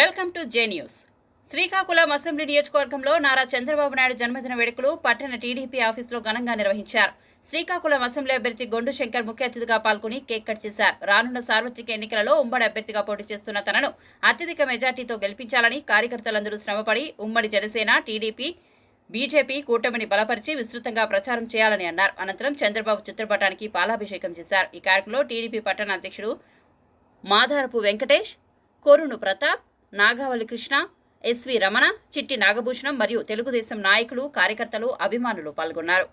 Welcome to J news. Srikakulam assembly నియోజకవర్గంలో నారా చంద్రబాబు నాయుడు జన్మదిన వేడుకలు పట్టణ టీడీపీ ఆఫీసులో ఘనంగా నిర్వహించారు. శ్రీకాకుళం అసెంబ్లీ అభ్యర్థి గొండు శంకర్ ముఖ్య అతిథిగా పాల్గొని కేక్ కట్ చేశారు. రానున్న సార్వత్రిక ఎన్నికలలో ఉమ్మడి అభ్యర్థిగా పోటీ చేస్తున్న తనను అత్యధిక మెజార్టీతో గెలిపించాలని కార్యకర్తలందరూ శ్రమపడి ఉమ్మడి జనసేన టీడీపీ బీజేపీ కూటమిని బలపరిచి విస్తృతంగా ప్రచారం చేయాలని అన్నారు. అనంతరం చంద్రబాబు చిత్రపటానికి పాలాభిషేకం చేశారు. ఈ కార్యక్రమంలో టీడీపీ పట్టణ అధ్యక్షుడు మాధారపు వెంకటేష్ కొరును ప్రతాప్ నాగావళి కృష్ణ ఎస్వి రమణ చిట్టి నాగభూషణం మరియు తెలుగుదేశం నాయకులు కార్యకర్తలు అభిమానులు పాల్గొన్నారు.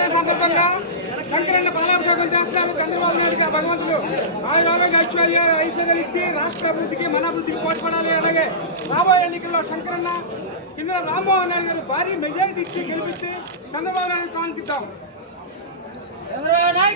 ఈ సందర్భంగా శంకరన్న పాలాభిషేకం చేస్తారు. చంద్రబాబు నాయుడుకి ఆ భగవంతుడు ఆయన ఆరోగ్య ఐశ్వర్య ఐశ్వర్యాలు ఇచ్చి రాష్ట్ర అభివృద్ధికి మన అభివృద్ధికి పోటీపడాలి. అలాగే రాబోయే ఎన్నికల్లో శంకరన్న కింద రామ్మోహన్ నాయుడు గారు భారీ మెజారిటీ ఇచ్చి గెలిపిస్తే చంద్రబాబు నాయుడు కానుకిద్దాం ధన్యవాదాలు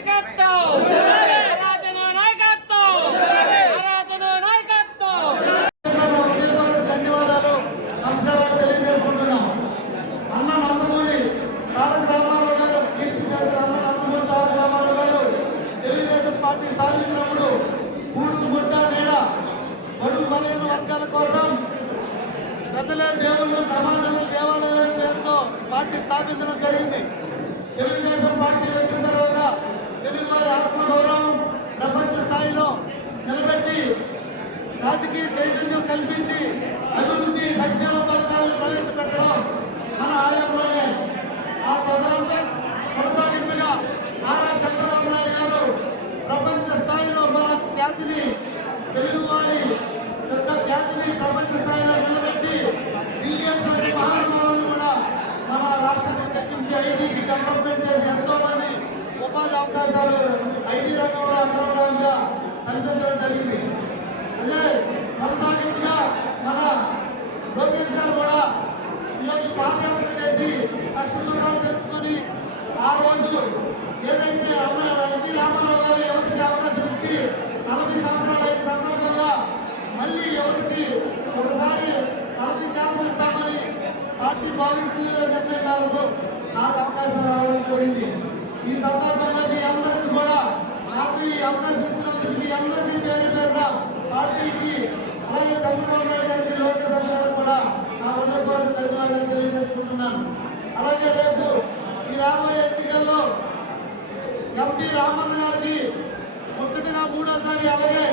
జరిగింది. తెలుగుదేశం పార్టీ వచ్చిన తర్వాత తెలుగువారి ఆత్మగౌరవం ప్రపంచ స్థాయిలో నిలబెట్టి రాజకీయ చైతన్యం కల్పించి అభివృద్ధి సంక్షేమ పథకాలను ప్రవేశపెట్టడం మన ఆలయంలోనే ఆ తదనంతరం కొనసాగింపుగా నారా చంద్రబాబు నాయుడు గారు ప్రపంచ స్థాయిలో మన ఖ్యాతిని తెలుగువారి యొక్క ఖ్యాతిని ప్రపంచ స్థాయిలో నిలబెట్టి బిలియన్స్ వంటి మహానుభావులను కూడా మన రాష్ట్రానికి తెప్పించి ఐటీకి డెవలప్మెంట్ చేసి ఎంతో మంది ఉపాధి అవకాశాలు ఐటీ రంగంలో అగ్రవరంగా కనిపించడం జరిగింది. అదే కొనసాగింపుగా మన లోకేష్ గారు కూడా ఈరోజు పాదయాత్ర చేసి కష్ట తెలుసుకొని ఆ రోజు ఏదైతే ఎన్టీ రామారావు గారు యువతకి అవకాశం ఇచ్చి నలభై సంవత్సరాల అయిన సందర్భంగా మళ్ళీ యువతకి ఒకసారి నలభై శాతం ఇస్తామని పార్టీ బాధింపు నిర్ణయం మేరకు నాకు అవకాశం రావడం జరిగింది. ఈ సందర్భంగా మీ అందరికీ కూడా నాకు ఈ అవకాశం ఇచ్చినందుకు మీ అందరినీ పేరు పేరున పార్టీకి అలాగే చంద్రబాబు నాయుడు గారికి లోకేష్ గారు కూడా నా హృదయపూర్వక ధన్యవాదాలు తెలియజేసుకుంటున్నాను అలాగే రేపు ఈ రాబోయే ఎన్నికల్లో ఎంపీ రామన్న గారికి ముచ్చటగా మూడోసారి అలాగే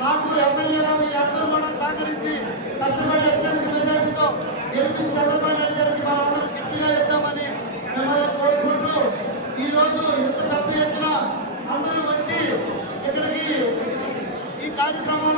నాకు ఎమ్మెల్యేగా మీ అందరూ కూడా సహకరించి కష్టపడి అత్యధిక మెజార్టీతో గెలిపించి చంద్రబాబు నాయుడు గారికి మా అందరూ గట్టిగా మిమ్మల్ని కోరుకుంటూ రోజు ఇంత పెద్ద ఎత్తున అందరూ వచ్చి ఈ కార్యక్రమంలో